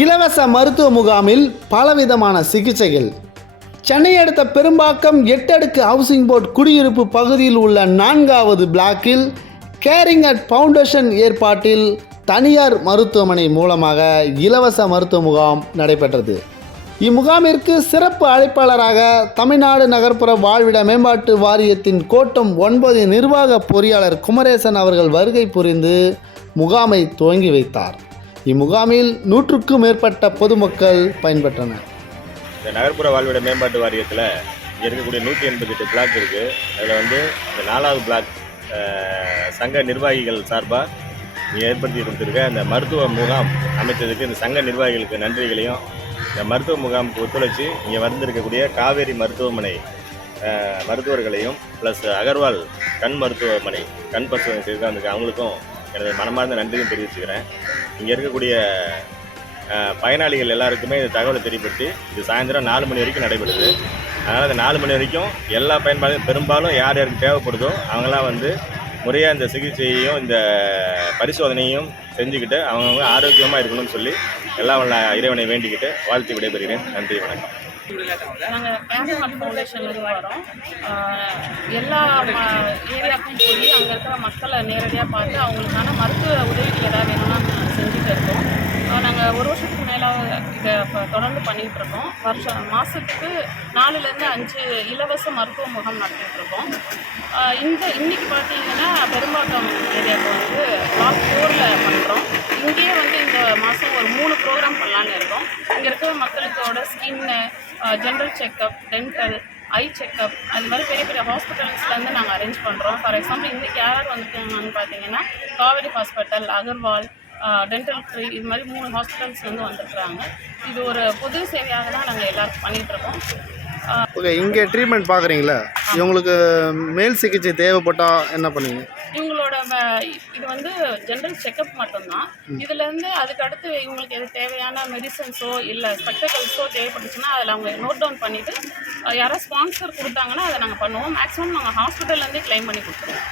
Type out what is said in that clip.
இலவச மருத்துவ முகாமில் பலவிதமான சிகிச்சைகள். சென்னை அடுத்த பெரும்பாக்கம் எட்டு அடுக்கு ஹவுசிங் போர்ட் குடியிருப்பு பகுதியில் உள்ள நான்காவது பிளாக்கில் கேரிங் அட் ஃபவுண்டேஷன் ஏற்பாட்டில் தனியார் மருத்துவமனை மூலமாக இலவச மருத்துவ முகாம் நடைபெற்றது. இம்முகாமிற்கு சிறப்பு அழைப்பாளராக தமிழ்நாடு நகர்ப்புற வாழ்விட மேம்பாட்டு வாரியத்தின் கோட்டம் ஒன்பது நிர்வாக பொறியாளர் குமரேசன் அவர்கள் வருகை புரிந்து முகாமை துவங்கி வைத்தார். இம்முகாமில் நூற்றுக்கும் மேற்பட்ட பொதுமக்கள் பயன்பெற்றனர். இந்த நகர்ப்புற வாழ்விட மேம்பாட்டு வாரியத்தில் இங்கே இருக்கக்கூடிய நூற்றி எண்பத்தி எட்டு பிளாக் இருக்குது அதில் வந்து இந்த நாலாவது பிளாக் சங்க நிர்வாகிகள் சார்பாக ஏற்படுத்தி கொடுத்துருக்க இந்த மருத்துவ முகாம் அமைத்ததுக்கு இந்த சங்க நிர்வாகிகளுக்கு நன்றிகளையும் இந்த மருத்துவ முகாமுக்கு ஒத்துழைச்சி இங்கே வந்திருக்கக்கூடிய காவேரி மருத்துவமனை மருத்துவர்களையும் ப்ளஸ் அகர்வால் கண் மருத்துவமனை கண் பரிசோதனை செய்து அவங்களுக்கும் எனது மனமார்ந்த நன்றியும் தெரிவிச்சுக்கிறேன். இங்கே இருக்கக்கூடிய பயனாளிகள் எல்லாருக்குமே இந்த தகவலை தெரியப்படுத்தி இது சாயந்தரம் நாலு மணி வரைக்கும் நடைபெறுது. அதனால் இந்த நாலு மணி வரைக்கும் எல்லா பயன்பாடும் பெரும்பாலும் யார் யாருக்கு தேவைப்படுதோ அவங்களாம் வந்து முறையாக இந்த சிகிச்சையையும் இந்த பரிசோதனையும் செஞ்சுக்கிட்டு அவங்கவுங்க ஆரோக்கியமாக இருக்கணும்னு சொல்லி எல்லாம் இறைவனை வேண்டிக்கிட்டு வாழ்த்து விடைபெறுகிறேன். நன்றி வணக்கம். நாங்கள் கேம்பஸ் ஃபவுண்டேஷன்லேருந்து வரோம் எல்லா ம- ஏரியாவுக்கும் போய் அங்கே இருக்கிற மக்களை நேரடியாக பார்த்து அவங்களுக்கான மருத்துவ உதவிகள் ஏதாவது வேணும்னா செஞ்சுட்டு இருக்கோம். நாங்கள் ஒரு வருஷத்துக்கு மேலே இதை இப்போ தொடர்ந்து பண்ணிகிட்டு இருக்கோம். வருஷம் மாதத்துக்கு நாலுலேருந்து அஞ்சு இலவச மருத்துவ முகாம் நடத்திட்டு இருக்கோம். இந்த இன்றைக்கி பார்த்தீங்கன்னா பெரும்பாக்கம் ஏரியாவுக்கு வந்து பிளாக் ஃபோரில் பண்ணுறோம் இங்கேயே வந்து இந்த மாதம் ஒரு மூணு ப்ரோக்ராம் பண்ணலான்னு இருக்கோம். இங்கே இருக்கிற மக்களுக்கோட skin general checkup dental eye checkup அது மாதிரி பெரிய பெரிய ஹாஸ்பிட்டல்ஸ்லேருந்து நாங்கள் அரேஞ்ச் பண்ணுறோம் ஃபார் எக்ஸாம்பிள் இன்றைக்கி யார் யார் வந்திருக்காங்கன்னு பார்த்தீங்கன்னா Kaveri hospital Agarwal dental free இது மாதிரி மூணு ஹாஸ்பிட்டல்ஸ்லேருந்து வந்துருக்குறாங்க. இது ஒரு பொது சேவையாக தான் நாங்கள் எல்லாருக்கும் பண்ணிகிட்ருக்கோம் ஓகே இங்கே ட்ரீட்மெண்ட் பார்க்குறீங்களா? இவங்களுக்கு மேல் சிகிச்சை தேவைப்பட்டால் என்ன பண்ணுவீங்க? இவங்களோட இது வந்து ஜென்ரல் செக்கப் மட்டும்தான். இதுலேருந்து அதுக்கு அடுத்து இவங்களுக்கு எது தேவையான மெடிசன்ஸோ இல்லை ஸ்பெக்டக்கல்ஸோ தேவைப்பட்டுச்சுன்னா அதில் அவங்க நோட் டவுன் பண்ணிவிட்டு யாராவது ஸ்பான்சர் கொடுத்தாங்கன்னா அதை நாங்கள் பண்ணுவோம். மேக்ஸிமம் நாங்கள் ஹாஸ்பிட்டல்லேருந்தே க்ளைம் பண்ணி கொடுத்துருவோம்.